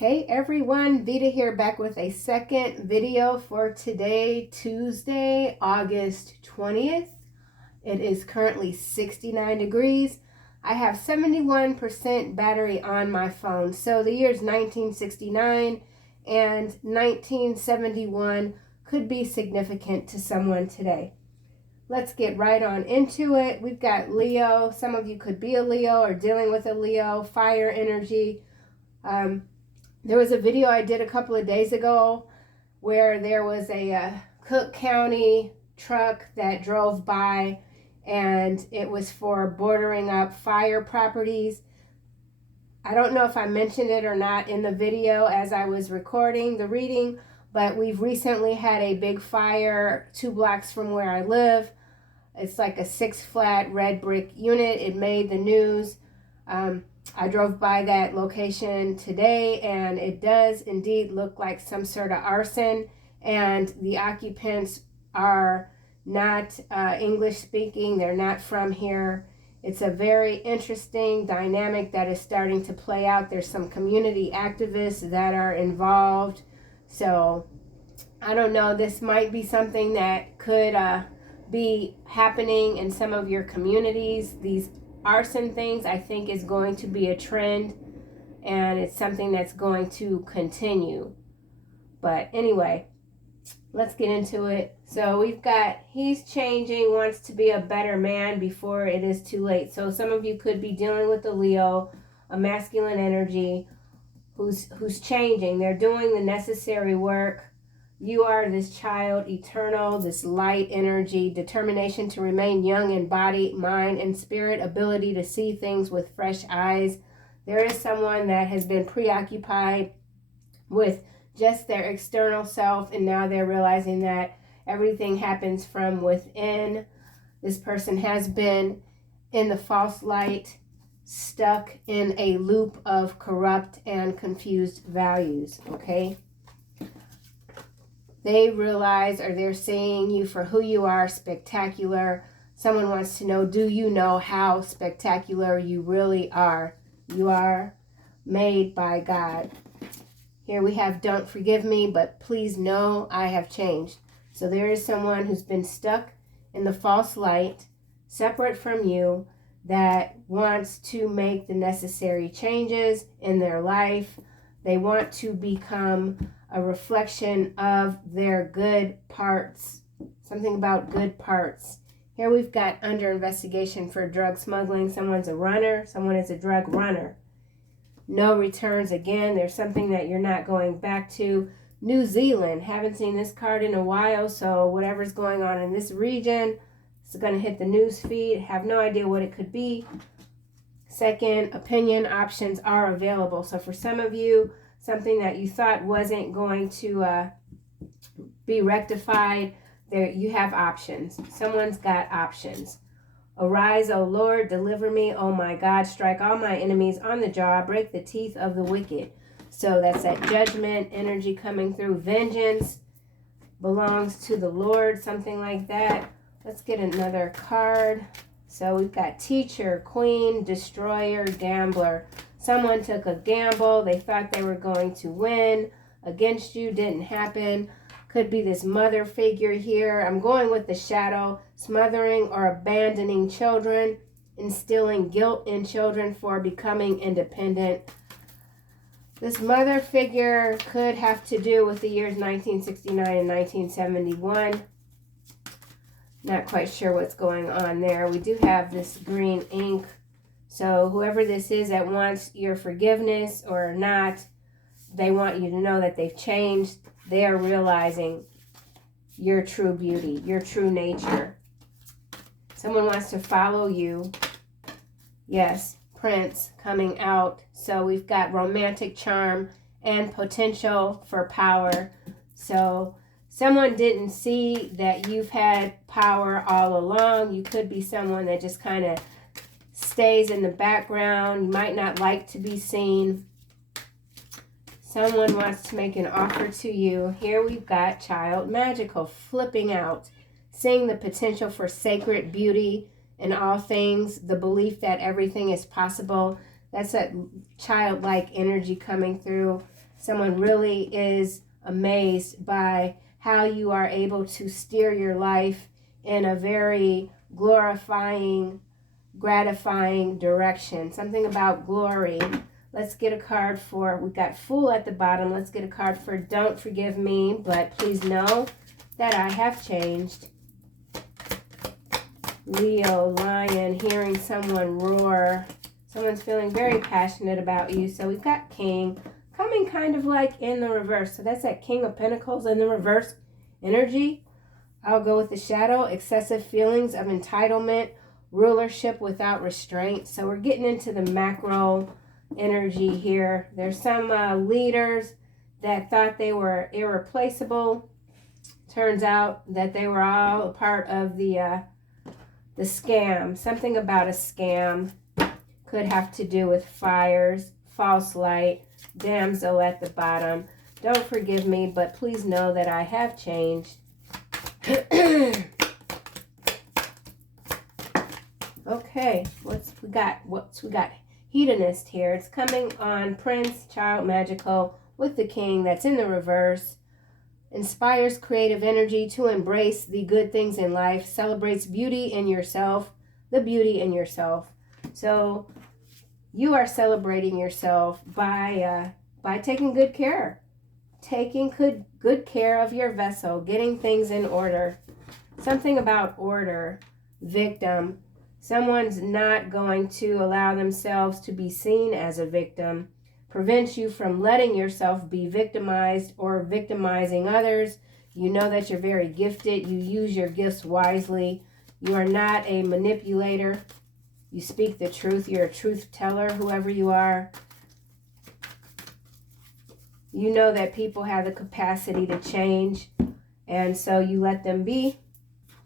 Hey everyone, Veda here, back with a second video for today, Tuesday, August 20th. It is currently 69 degrees. I have 71% battery on my phone. So the year's 1969 and 1971 could be significant to someone today. Let's get right on into it. We've got Leo. Some of you could be a Leo or dealing with a Leo, fire energy. There was a video I did a couple of days ago where there was a Cook County truck that drove by, and it was for bordering up fire properties. I don't know if I mentioned it or not in the video as I was recording the reading, but we've recently had a big fire 2 blocks from where I live. It's like a 6-flat red brick unit. It made the news. I drove by that location today, and it does indeed look like some sort of arson, and the occupants are not English speaking. They're not from here. It's a very interesting dynamic that is starting to play out. There's some community activists that are involved. So I don't know, this might be something that could be happening in some of your communities. These arson things, I think, is going to be a trend, and it's something that's going to continue. But anyway, let's get into it. So we've got, he's changing, wants to be a better man before it is too late. So some of you could be dealing with a Leo, a masculine energy, who's changing. They're doing the necessary work. You are this child, eternal, this light energy, determination to remain young in body, mind, and spirit, ability to see things with fresh eyes. There is someone that has been preoccupied with just their external self, and now they're realizing that everything happens from within. This person has been in the false light, stuck in a loop of corrupt and confused values, okay? They realize, or they're seeing you for who you are, spectacular. Someone wants to know, do you know how spectacular you really are? You are made by God. Here we have, don't forgive me, but please know I have changed. So there is someone who's been stuck in the false light, separate from you, that wants to make the necessary changes in their life. They want to become a reflection of their good parts. Something about good parts. Here we've got under investigation for drug smuggling. Someone's a runner. Someone is a drug runner. No returns again. There's something that you're not going back to. New Zealand. Haven't seen this card in a while, so whatever's going on in this region is going to hit the news feed. Have no idea what it could be. Second opinion options are available. So for some of you, something that you thought wasn't going to be rectified, there you have options. Someone's got options. Arise, O Lord, deliver me, O my God, strike all my enemies on the jaw, break the teeth of the wicked. So that's that judgment energy coming through. Vengeance belongs to the Lord, something like that. Let's get another card. So we've got teacher, queen, destroyer, gambler. Someone took a gamble. They thought they were going to win against you. Didn't happen. Could be this mother figure here. I'm going with the shadow. Smothering or abandoning children. Instilling guilt in children for becoming independent. This mother figure could have to do with the years 1969 and 1971. Not quite sure what's going on there. We do have this green ink. So whoever this is that wants your forgiveness or not, they want you to know that they've changed. They are realizing your true beauty, your true nature. Someone wants to follow you. Yes, Prince coming out. So we've got romantic charm and potential for power. So someone didn't see that you've had power all along. You could be someone that just kind of stays in the background. You might not like to be seen. Someone wants to make an offer to you. Here we've got child magical, flipping out, seeing the potential for sacred beauty in all things, the belief that everything is possible. That's that childlike energy coming through. Someone really is amazed by how you are able to steer your life in a very glorifying, gratifying direction. Something about glory. Let's get a card for, we got Fool at the bottom. Let's get a card for Don't Forgive Me, but please know that I have changed. Leo, Lion, hearing someone roar. Someone's feeling very passionate about you. So we've got King coming kind of like in the reverse. So that's that King of Pentacles in the reverse energy. I'll go with the Shadow, excessive feelings of entitlement, rulership without restraint. So we're getting into the macro energy here. There's some leaders that thought they were irreplaceable. Turns out that they were all a part of the scam. Something about a scam. Could have to do with fires, false light, damsel at the bottom. Don't forgive me, but please know that I have changed. Okay, what's we got? Hedonist here. It's coming on Prince, Child, Magical with the King. That's in the reverse. Inspires creative energy to embrace the good things in life. Celebrates beauty in yourself. The beauty in yourself. So you are celebrating yourself by taking good care. Taking good care of your vessel. Getting things in order. Something about order. Victim. Someone's not going to allow themselves to be seen as a victim. Prevents you from letting yourself be victimized or victimizing others. You know that you're very gifted. You use your gifts wisely. You are not a manipulator. You speak the truth. You're a truth teller, whoever you are. You know that people have the capacity to change, and so you let them be.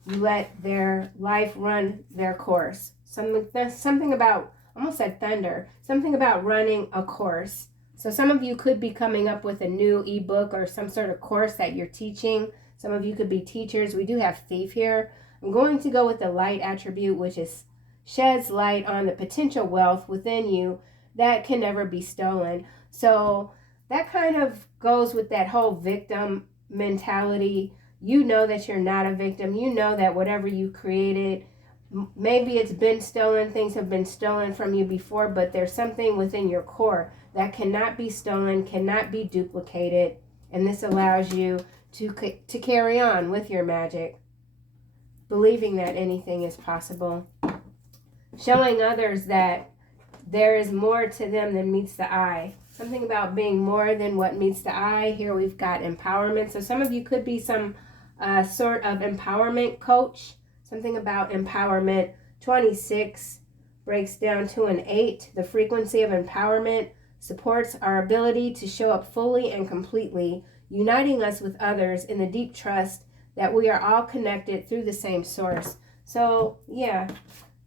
You let their life run their course. Something about, almost like thunder, something about running a course. So some of you could be coming up with a new ebook or some sort of course that you're teaching. Some of you could be teachers. We do have Thief here. I'm going to go with the light attribute, which is sheds light on the potential wealth within you that can never be stolen. So that kind of goes with that whole victim mentality. You know that you're not a victim. You know that whatever you created, maybe it's been stolen, things have been stolen from you before, but there's something within your core that cannot be stolen, cannot be duplicated, and this allows you to carry on with your magic, believing that anything is possible, showing others that there is more to them than meets the eye. Something about being more than what meets the eye. Here we've got empowerment. So some of you could be some sort of empowerment coach. Something about empowerment. 26 breaks down to an 8. The frequency of empowerment supports our ability to show up fully and completely, uniting us with others in the deep trust that we are all connected through the same source. So, yeah.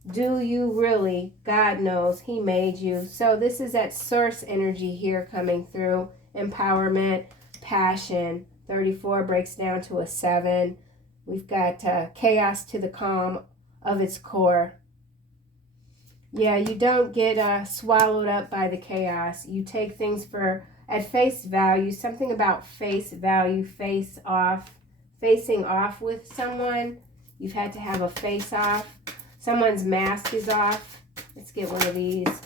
Do you really? God knows. He made you. So this is that source energy here coming through. Empowerment, passion. 34 breaks down to a 7. We've got chaos to the calm of its core. Yeah, you don't get swallowed up by the chaos. You take things at face value. Something about face value, face off. Facing off with someone. You've had to have a face off. Someone's mask is off. Let's get one of these.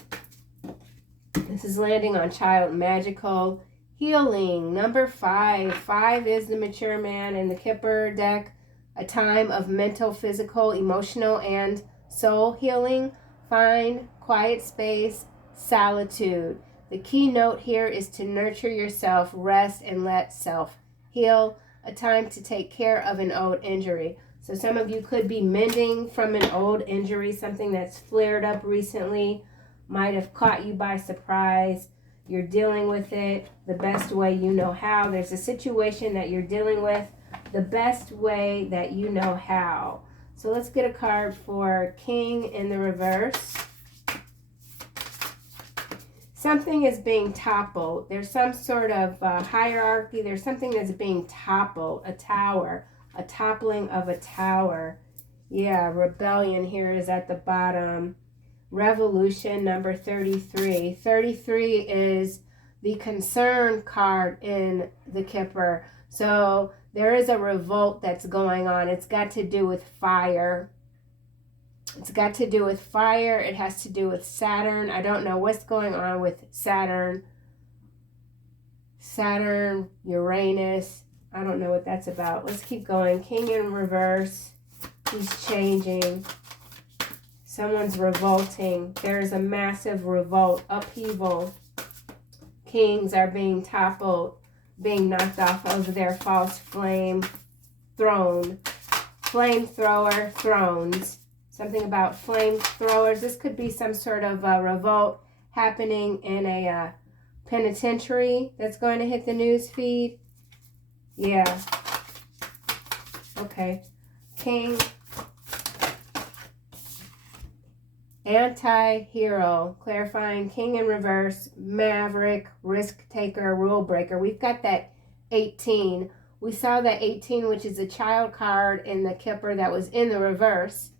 This is landing on Child, Magical, Healing. Number 5. 5 is the mature man in the Kipper deck. A time of mental, physical, emotional, and soul healing. Find quiet space, solitude. The key note here is to nurture yourself, rest, and let self heal. A time to take care of an old injury. So some of you could be mending from an old injury, something that's flared up recently, might have caught you by surprise. You're dealing with it the best way you know how. There's a situation that you're dealing with the best way that you know how. So let's get a card for King in the reverse. Something is being toppled. There's some sort of hierarchy. There's something that's being toppled, a tower. A toppling of a tower. Yeah, rebellion here is at the bottom. Revolution, number 33. 33 is the concern card in the Kipper. So there is a revolt that's going on. It's got to do with fire. It's got to do with fire. It has to do with Saturn. I don't know what's going on with Saturn. Saturn, Uranus. I don't know what that's about. Let's keep going. King in reverse. He's changing. Someone's revolting. There's a massive revolt, upheaval. Kings are being toppled, being knocked off of their false flame throne. Flamethrower thrones. Something about flamethrowers. This could be some sort of revolt happening in a penitentiary that's going to hit the news feed. Yeah. Okay. King. Anti-hero. Clarifying. King in reverse. Maverick. Risk taker. Rule breaker. We've got that 18. We saw that 18, which is a child card in the Kipper that was in the reverse.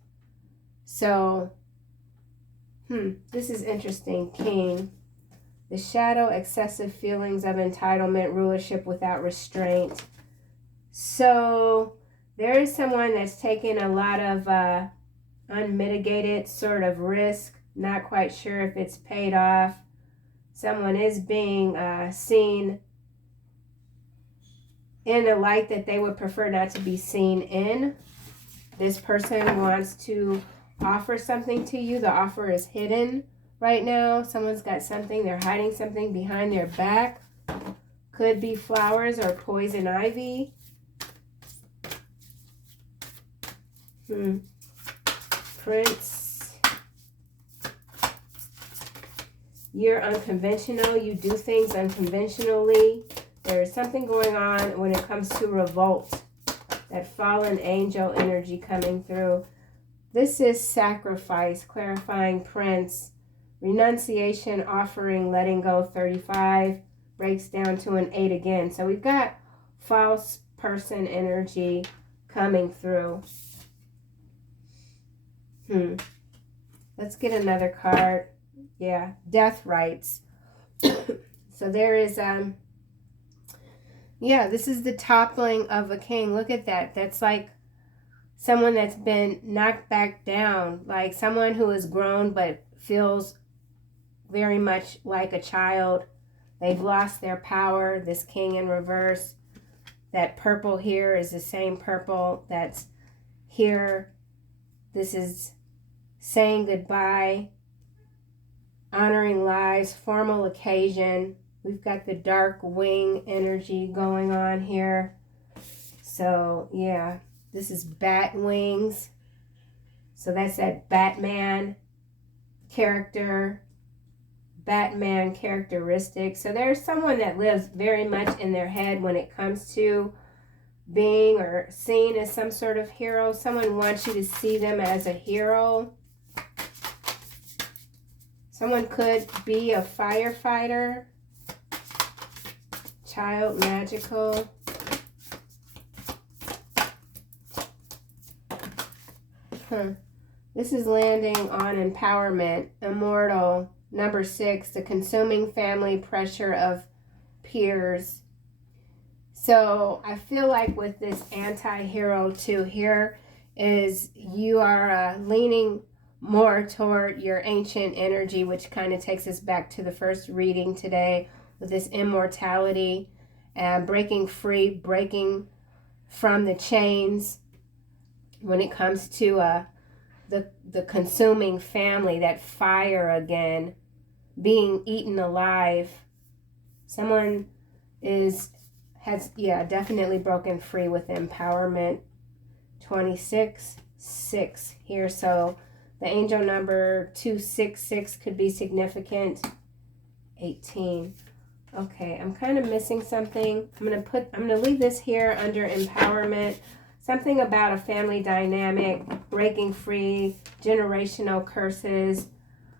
So, this is interesting. King. The shadow, excessive feelings of entitlement, rulership without restraint. So, there is someone that's taken a lot of unmitigated sort of risk. Not quite sure if it's paid off. Someone is being seen in a light that they would prefer not to be seen in. This person wants to offer something to you. The offer is hidden right now. Someone's got something. They're hiding something behind their back. Could be flowers or poison ivy. Prince. You're unconventional. You do things unconventionally. There's something going on when it comes to revolt. That fallen angel energy coming through. This is sacrifice, clarifying Prince. Renunciation, offering, letting go, 35. Breaks down to an 8 again. So we've got false person energy coming through. Let's get another card. Yeah, death rights. So there is, yeah, this is the toppling of a king. Look at that. That's like someone that's been knocked back down, like someone who has grown but feels very much like a child. They've lost their power. This king in reverse. That purple here is the same purple that's here. This is saying goodbye, honoring lives, formal occasion. We've got the dark wing energy going on here. So, yeah. This is bat wings. So that's that Batman character. Batman characteristic. So there's someone that lives very much in their head when it comes to being or seen as some sort of hero. Someone wants you to see them as a hero. Someone could be a firefighter. Child magical. This is landing on empowerment, immortal, number 6, the consuming family pressure of peers. So I feel like with this anti-hero too, here is you are leaning more toward your ancient energy, which kind of takes us back to the first reading today with this immortality and breaking free, breaking from the chains. When it comes to the consuming family, that fire again, being eaten alive. Someone has definitely broken free with empowerment. 26, 6 here. So the angel number 266 could be significant. 18. Okay, I'm kind of missing something. I'm gonna leave this here under empowerment. Something about a family dynamic, breaking free, generational curses.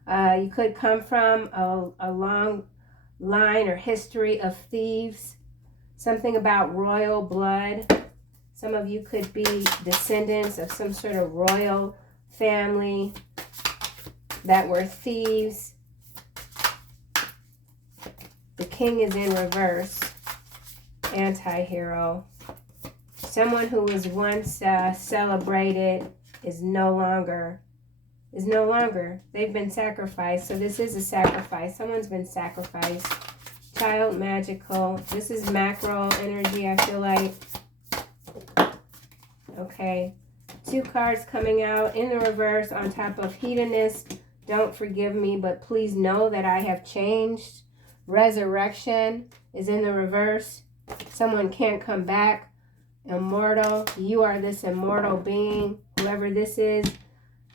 You could come from a long line or history of thieves. Something about royal blood. Some of you could be descendants of some sort of royal family that were thieves. The King is in reverse. Anti-hero. Someone who was once celebrated is no longer. They've been sacrificed. So this is a sacrifice. Someone's been sacrificed. Child magical. This is macro energy, I feel like. Okay. 2 cards coming out in the reverse on top of hedonist. Don't forgive me, but please know that I have changed. Resurrection is in the reverse. Someone can't come back. Immortal. You are this immortal being. Whoever this is,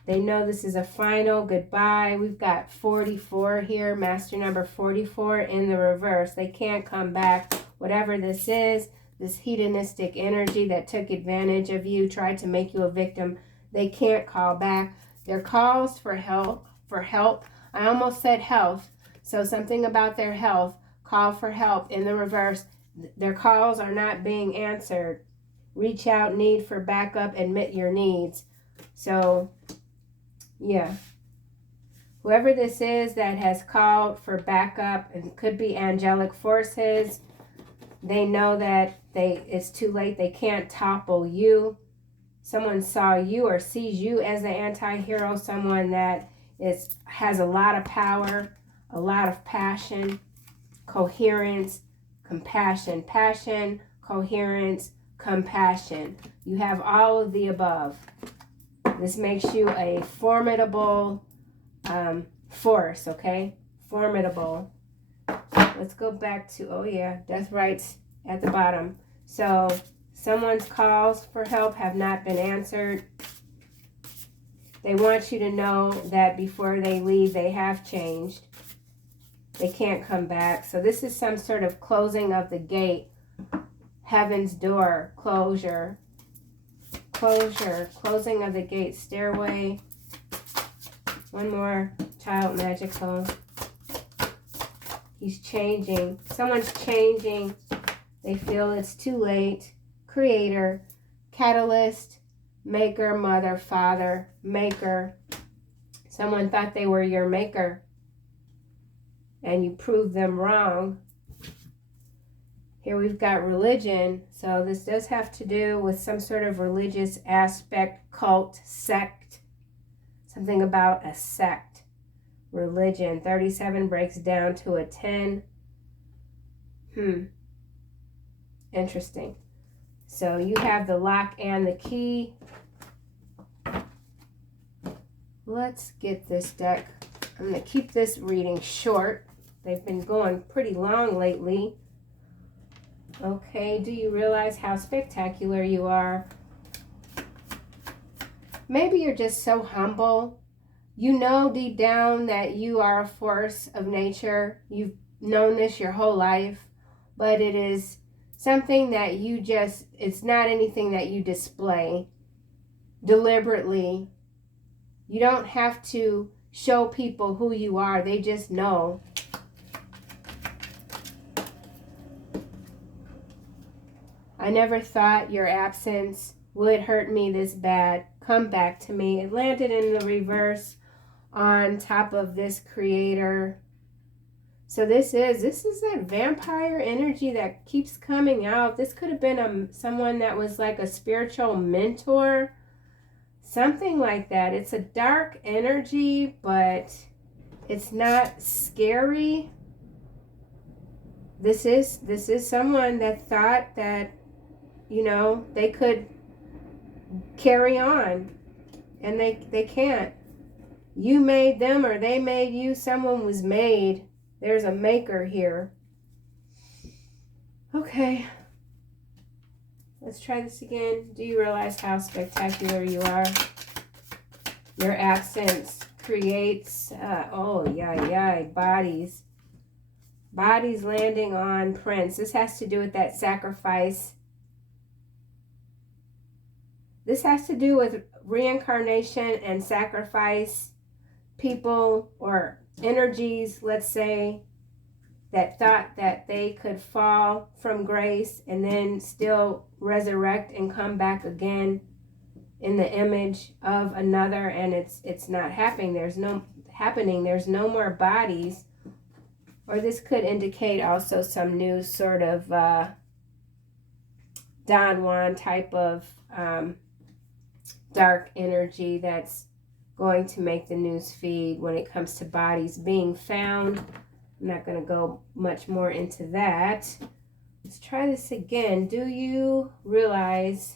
they know this is a final goodbye. We've got 44 here. Master number 44 in the reverse. They can't come back. Whatever this is, this hedonistic energy that took advantage of you, tried to make you a victim, they can't call back. Their calls for help. I almost said health. So something about their health. Call for help in the reverse. Their calls are not being answered. Reach out, need for backup, admit your needs. So, yeah. Whoever this is that has called for backup, and could be angelic forces, they know that it's too late. They can't topple you. Someone saw you or sees you as the anti-hero, someone that has a lot of power, a lot of passion, coherence, compassion. Passion, coherence, compassion. You have all of the above. This makes you a formidable force, okay? Formidable. Let's go back to, oh yeah, death rights at the bottom. So someone's calls for help have not been answered. They want you to know that before they leave, they have changed. They can't come back. So this is some sort of closing of the gate. Heaven's door, closure. Closure, closing of the gate, stairway. One more, child magical. He's changing. Someone's changing. They feel it's too late. Creator, catalyst, maker, mother, father, maker. Someone thought they were your maker, and you proved them wrong. Here we've got religion. So this does have to do with some sort of religious aspect, cult, sect. Something about a sect. Religion. 37 breaks down to a 10. Interesting. So you have the lock and the key. Let's get this deck. I'm going to keep this reading short. They've been going pretty long lately. Okay, do you realize how spectacular you are? Maybe you're just so humble. You know deep down that you are a force of nature. You've known this your whole life, but it is something that you just, it's not anything that you display deliberately. You don't have to show people who you are. They just know. I never thought your absence would hurt me this bad. Come back to me. It landed in the reverse on top of this creator. So this is that vampire energy that keeps coming out. This could have been someone that was like a spiritual mentor. Something like that. It's a dark energy, but it's not scary. This is someone that thought that, you know, they could carry on, and they can't. You made them or they made you. Someone was made. There's a maker here. Okay. Let's try this again. Do you realize how spectacular you are? Your absence creates, bodies. Bodies landing on Prince. This has to do with that sacrifice. This has to do with reincarnation and sacrifice. People or energies, let's say, that thought that they could fall from grace and then still resurrect and come back again in the image of another, and it's not happening. There's no more bodies Or this could indicate also some new sort of Don Juan type of dark energy that's going to make the news feed when it comes to bodies being found. I'm not going to go much more into that. Let's try this again. Do you realize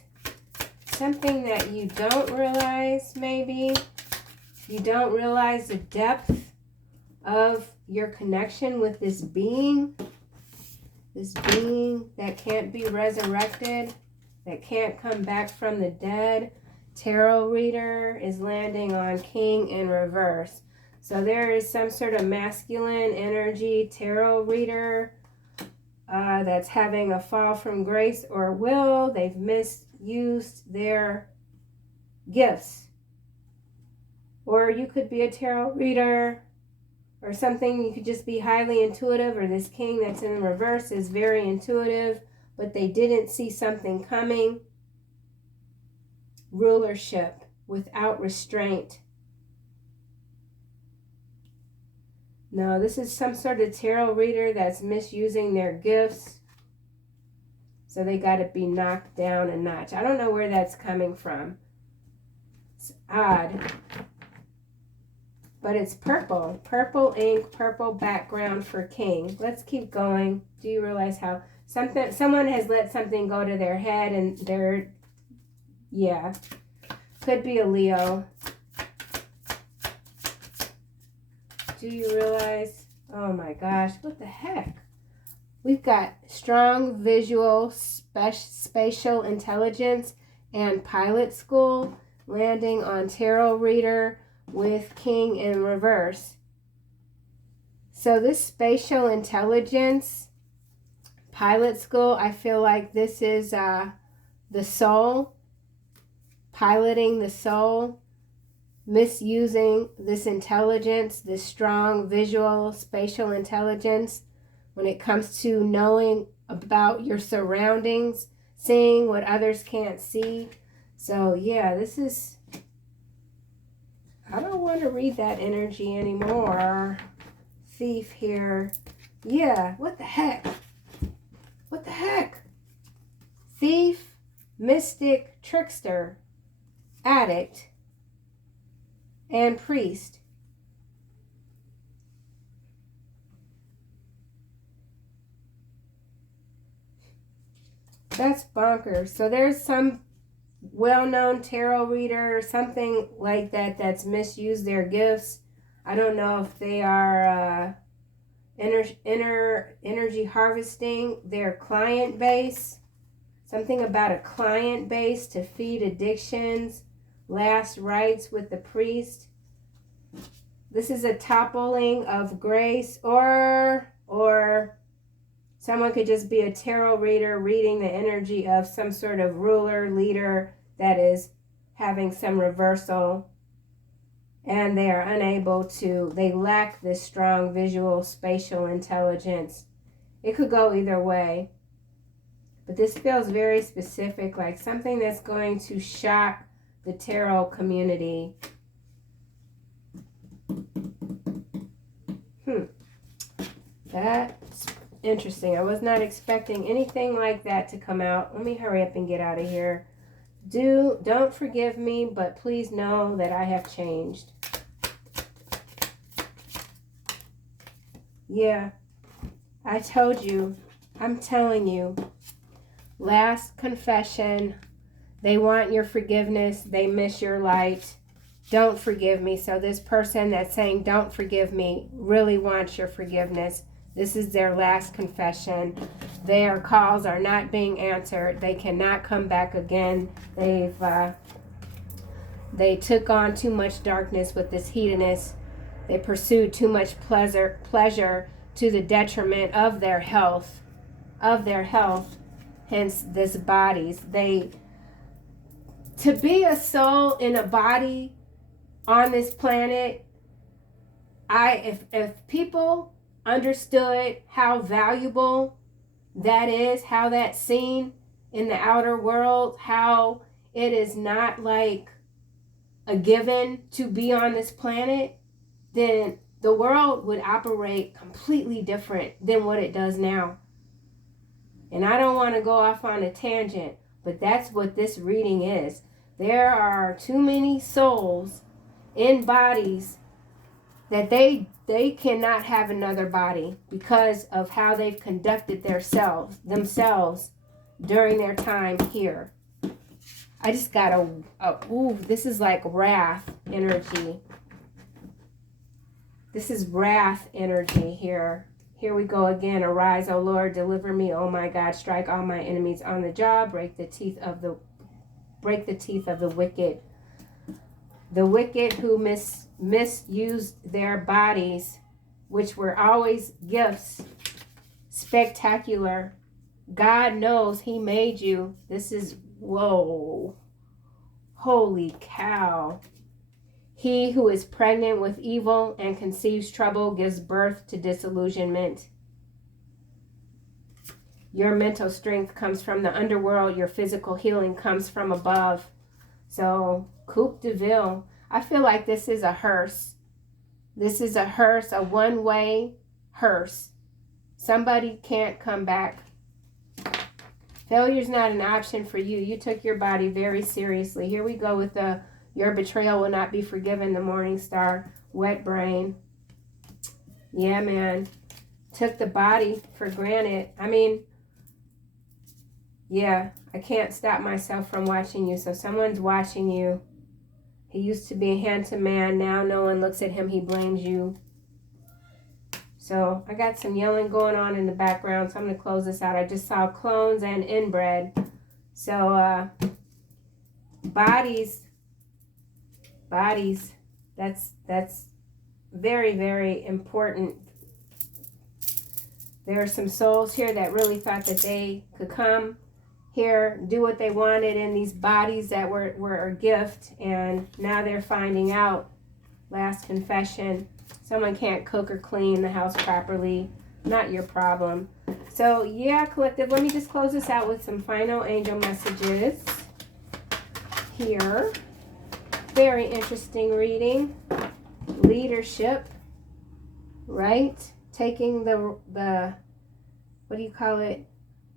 something that you don't realize, maybe? You don't realize the depth of your connection with this being that can't be resurrected, that can't come back from the dead. Tarot reader is landing on King in reverse. So there is some sort of masculine energy tarot reader that's having a fall from grace or will. They've misused their gifts. Or you could be a tarot reader or something. You could just be highly intuitive, or this king that's in reverse is very intuitive, but they didn't see something coming. Rulership without restraint. No, this is some sort of tarot reader that's misusing their gifts. So they got to be knocked down a notch. I don't know where that's coming from. It's odd. But it's purple. Purple ink, purple background for king. Let's keep going. Do you realize how someone has let something go to their head and they're, yeah, could be a Leo. Do you realize? Oh my gosh, what the heck? We've got strong visual, spatial intelligence, and pilot school landing on tarot reader with king in reverse. So this spatial intelligence, pilot school, I feel like this is the soul, piloting the soul, misusing this intelligence, this strong visual, spatial intelligence when it comes to knowing about your surroundings, seeing what others can't see. So yeah, this is, I don't want to read that energy anymore. Thief here. Yeah, what the heck? What the heck? Thief, mystic, trickster, addict, and priest. That's bonkers. So there's some well-known tarot reader or something like that that's misused their gifts. I don't know if they are energy harvesting their client base. Something about a client base to feed addictions. Last rites with the priest. This is a toppling of grace, or someone could just be a tarot reader reading the energy of some sort of ruler, leader that is having some reversal, and they are unable to, they lack this strong visual spatial intelligence. It could go either way, but this feels very specific, like something that's going to shock the tarot community. That's interesting. I was not expecting anything like that to come out. Let me hurry up and get out of here. Don't forgive me, but please know that I have changed. Yeah, I told you. I'm telling you. Last confession. They want your forgiveness. They miss your light. Don't forgive me. So this person that's saying don't forgive me really wants your forgiveness. This is their last confession. Their calls are not being answered. They cannot come back again. They took on too much darkness with this hedonist. They pursued too much pleasure to the detriment of their health. Hence this bodies. To be a soul in a body on this planet, if people understood how valuable that is, how that's seen in the outer world, how it is not like a given to be on this planet, then the world would operate completely different than what it does now. And I don't want to go off on a tangent, but that's what this reading is. There are too many souls in bodies that they cannot have another body because of how they've conducted themselves during their time here. I just got ooh, this is like wrath energy. This is wrath energy here. Here we go again. Arise, O Lord, deliver me, O my God. Strike all my enemies on the jaw. Break the teeth of the wicked. The wicked who misused their bodies, which were always gifts. Spectacular. God knows he made you. This is, whoa. Holy cow. He who is pregnant with evil and conceives trouble gives birth to disillusionment. Your mental strength comes from the underworld. Your physical healing comes from above. So, Coupe de Ville. I feel like this is a hearse. This is a hearse, a one-way hearse. Somebody can't come back. Failure's not an option for you. You took your body very seriously. Here we go with your betrayal will not be forgiven, the Morning Star, wet brain. Yeah, man. Took the body for granted. I mean, yeah, I can't stop myself from watching you. So someone's watching you. He used to be a handsome man. Now no one looks at him. He blames you. So I got some yelling going on in the background. So I'm going to close this out. I just saw clones and inbred. So bodies, that's very, very important. There are some souls here that really thought that they could come here, do what they wanted in these bodies that were a gift, and now they're finding out. Last confession. Someone can't cook or clean the house properly. Not your problem. So yeah, collective, let me just close this out with some final angel messages here. Very interesting reading. Leadership, right? Taking the what do you call it?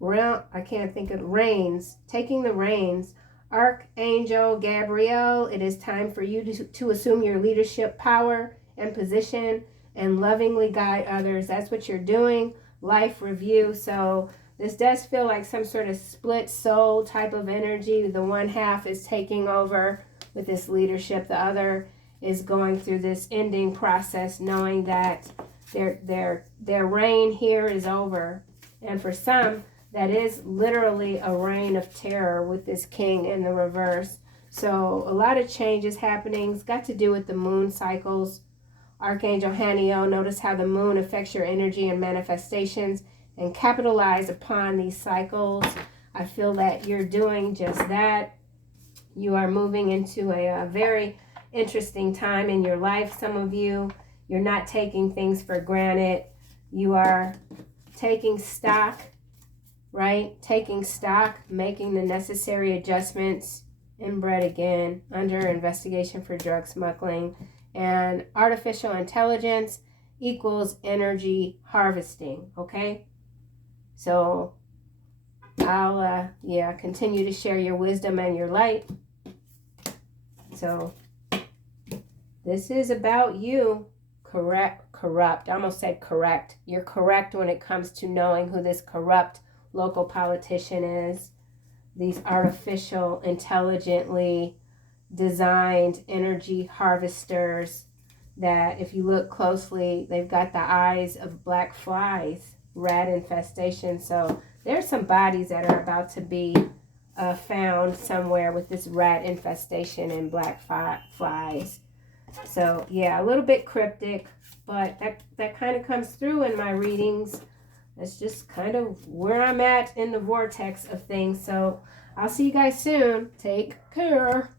I can't think of reins. Taking the reins. Archangel Gabriel, it is time for you to assume your leadership power and position and lovingly guide others. That's what you're doing. Life review. So this does feel like some sort of split soul type of energy. The one half is taking over with this leadership. The other is going through this ending process, knowing that their reign here is over. And for some, that is literally a reign of terror with this king in the reverse. So a lot of changes happening. It's got to do with the moon cycles. Archangel Haniel, notice how the moon affects your energy and manifestations, and capitalize upon these cycles. I feel that you're doing just that. You are moving into a very interesting time in your life. Some of you, you're not taking things for granted. You are taking stock, right? Taking stock, making the necessary adjustments. Inbred again, under investigation for drug smuggling. And artificial intelligence equals energy harvesting, okay? So I'll, continue to share your wisdom and your light. So this is about you. Corrupt. I almost said correct. You're correct when it comes to knowing who this corrupt local politician is. These artificial, intelligently designed energy harvesters that, if you look closely, they've got the eyes of black flies, rat infestation. So there's some bodies that are about to be found somewhere with this rat infestation and black flies. So yeah, a little bit cryptic, but that kind of comes through in my readings. That's just kind of where I'm at in the vortex of things. So I'll see you guys soon. Take care.